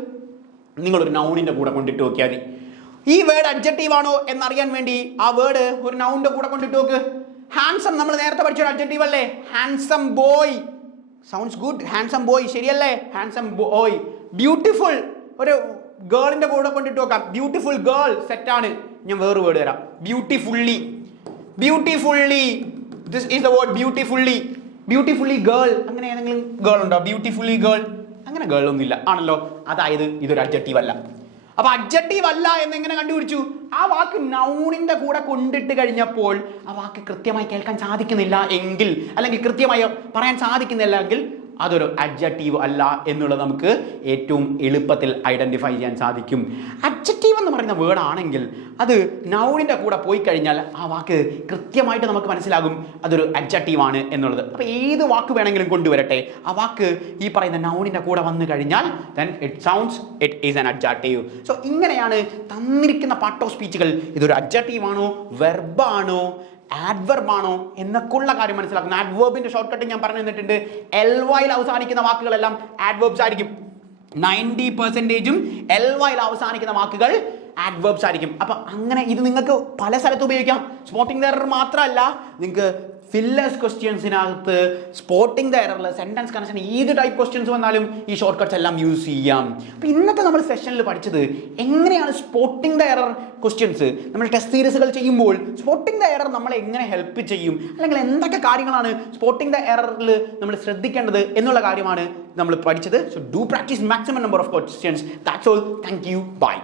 നിങ്ങളൊരു നൗണിന്റെ കൂടെ കൊണ്ടിട്ട് നോക്കിയാൽ മതി. ഈ വേർഡ് അഡ്ജക്റ്റീവ് ആണോ എന്നറിയാൻ വേണ്ടി ആ വേർഡ് ഒരു നൗണിന്റെ കൂടെ കൊണ്ടിട്ട് നോക്ക്. ഹാൻസം നമ്മൾ നേരത്തെ പഠിച്ചൊരു അഡ്ജക്റ്റീവ് അല്ലേ? Handsome boy, sounds good. Handsome boy ശരിയല്ലേ? Handsome boy. ബ്യൂട്ടിഫുൾ ഒരു ഗേളിന്റെ കൂടെ കൊണ്ടിട്ട് നോക്കാം. ബ്യൂട്ടിഫുൾ ഗേൾ, സെറ്റാണ്. ഞാൻ വേറെ വേർഡ് തരാം. Beautifully, beautifully, this is the word beautifully. Beautifully girl, അങ്ങനെ ഏതെങ്കിലും ഗേൾ ഉണ്ടോ? ബ്യൂട്ടിഫുള്ളി ഗേൾ, അങ്ങനെ ഗേൾ ഒന്നും ഇല്ല ആണല്ലോ. അതായത് ഇതൊരു അഡ്ജക്റ്റീവ് അല്ല. അപ്പൊ അഡ്ജക്റ്റീവ് അല്ല എന്നെങ്ങനെ കണ്ടുപിടിച്ചു? ആ വാക്ക് നൗണിന്റെ കൂടെ കൊണ്ടിട്ട് കഴിഞ്ഞപ്പോൾ ആ വാക്ക് കൃത്യമായി കേൾക്കാൻ സാധിക്കുന്നില്ല എങ്കിൽ, അല്ലെങ്കിൽ കൃത്യമായി പറയാൻ സാധിക്കുന്നില്ല എങ്കിൽ അതൊരു അഡ്ജക്റ്റീവ് അല്ല എന്നുള്ളത് നമുക്ക് ഏറ്റവും എളുപ്പത്തിൽ ഐഡന്റിഫൈ ചെയ്യാൻ സാധിക്കും. അഡ്ജക്റ്റീവ് എന്ന് പറയുന്ന വേർഡ് ആണെങ്കിൽ അത് നൗണിന്റെ കൂടെ പോയി കഴിഞ്ഞാൽ ആ വാക്ക് കൃത്യമായിട്ട് നമുക്ക് മനസ്സിലാകും അതൊരു അഡ്ജക്റ്റീവ് ആണ് എന്നുള്ളത്. അപ്പോൾ ഏത് വാക്ക് വേണമെങ്കിലും കൊണ്ടുവരട്ടെ, ആ വാക്ക് ഈ പറയുന്ന നൗണിന്റെ കൂടെ വന്നു കഴിഞ്ഞാൽ then it sounds it is an adjective. So ഇങ്ങനെയാണ് തന്നിരിക്കുന്ന പാർട്ട് ഓഫ് സ്പീച്ചുകൾ ഇതൊരു അഡ്ജക്റ്റീവ് ആണോ, വെർബ് ആണോ, ആഡ്വർബ് ആണോ എന്നൊക്കെയുള്ള കാര്യം മനസ്സിലാക്കുന്നു. ആഡ്വർബിന്റെ ഷോർട്ട് കട്ട് ഞാൻ പറഞ്ഞു തന്നിട്ടുണ്ട്. ly അവസാനിക്കുന്ന വാക്കുകളെല്ലാം ആഡ്വർബ്സ് ആയിരിക്കും. 90% ly അവസാനിക്കുന്ന വാക്കുകൾ ആഡ്വർബ്സ് ആയിരിക്കും. അപ്പൊ അങ്ങനെ ഇത് നിങ്ങൾക്ക് പല സ്ഥലത്ത് ഉപയോഗിക്കാം. സ്പോട്ടിംഗ് ദ എറർ മാത്രമല്ല, നിങ്ങൾക്ക് ഫില്ലേഴ്സ് ക്വസ്റ്റ്യൻസിനകത്ത് സ്പോട്ടിംഗ് ദ എററിൽ സെന്റൻസ് കണക്ഷൻ ഏത് ടൈപ്പ് ക്വസ്റ്റ്യൻസ് വന്നാലും ഈ ഷോർട്ട് കട്ട്സ് എല്ലാം യൂസ് ചെയ്യാം. അപ്പോൾ ഇന്നത്തെ നമ്മൾ സെഷനിൽ പഠിച്ചത് എങ്ങനെയാണ് സ്പോട്ടിംഗ് ദ എറർ ക്വസ്റ്റ്യൻസ് നമ്മൾ ടെസ്റ്റ് സീരീസുകൾ ചെയ്യുമ്പോൾ സ്പോട്ടിംഗ് ദ എറർ നമ്മളെ എങ്ങനെ ഹെൽപ്പ് ചെയ്യും, അല്ലെങ്കിൽ എന്തൊക്കെ കാര്യങ്ങളാണ് സ്പോട്ടിംഗ് ദ എററിൽ നമ്മൾ ശ്രദ്ധിക്കേണ്ടത് എന്നുള്ള കാര്യമാണ് നമ്മൾ പഠിച്ചത്. So do practice maximum number of questions. That's all. Thank you. By.